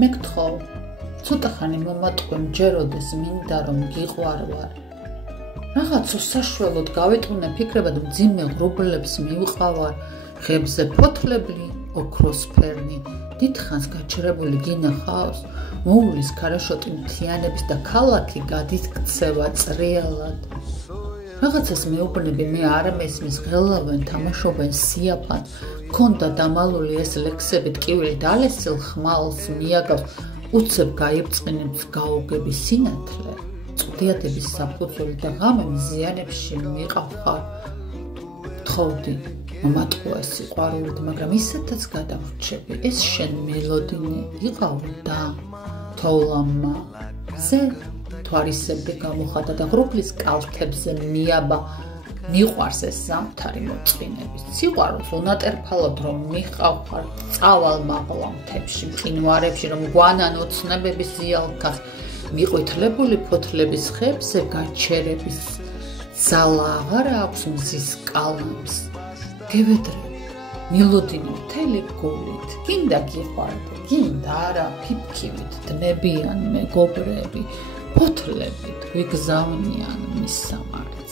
მე გთხოვ, ცოტა ხანი მომატყვე მჯეროდეს მინდა რომ გიყვარვარ. რაღაც უსაშველოდ გავეტყუნე ფიქრებად მძიმე ღრუბლებს მივყავარ, ხებზე ფოთლები ოქროსფერნი, დიდხანს გაჩერებული გინახავს, მოულის ქარაშოტი მთიანების და ქალაქი გადიქცევა წრიალად. რაღაცას მეუბნები, მე არ მესმის, ღელავენ, თამაშობენ სიაფად, მქონდა დამალული ეს ლექსები ტკივილი დალესილ ხმალს მიაგავს, უცებ გაიბწყინებს გაუგები სინათლე, წვდიადების საფუძველი და ღამე მზიანებში მიყავხარ. გთხოვდი, მომატყუა სიყვარულით, მაგრამ ისედაც გადავრჩები, ეს შენ მელოდინი იყავ და თოვლამმა ზე თვარისები გამოხატა და ღრუბლის კალთებზე მიაბა. მიყვარს ეს ზამთარი მოწყინების, სიყვარულს უნატერფალოდ რომ მიყავხარ, წავალ მაღლა მთებში, მყინვარებში, რომ გვანან ოცნებების ზიალქახ, მიყვითლებული ფოთლების ხებზე გაჩერების ძალა აღარ აქვს მზის კალამს. გევედრე, მელოდინი მთელი გულით, გინდა გიყვარდე, გინდა არა, ფიფქივით, დნებიან მეგობრები, ფოთლებით გვიგზავნიან მის სამართლს.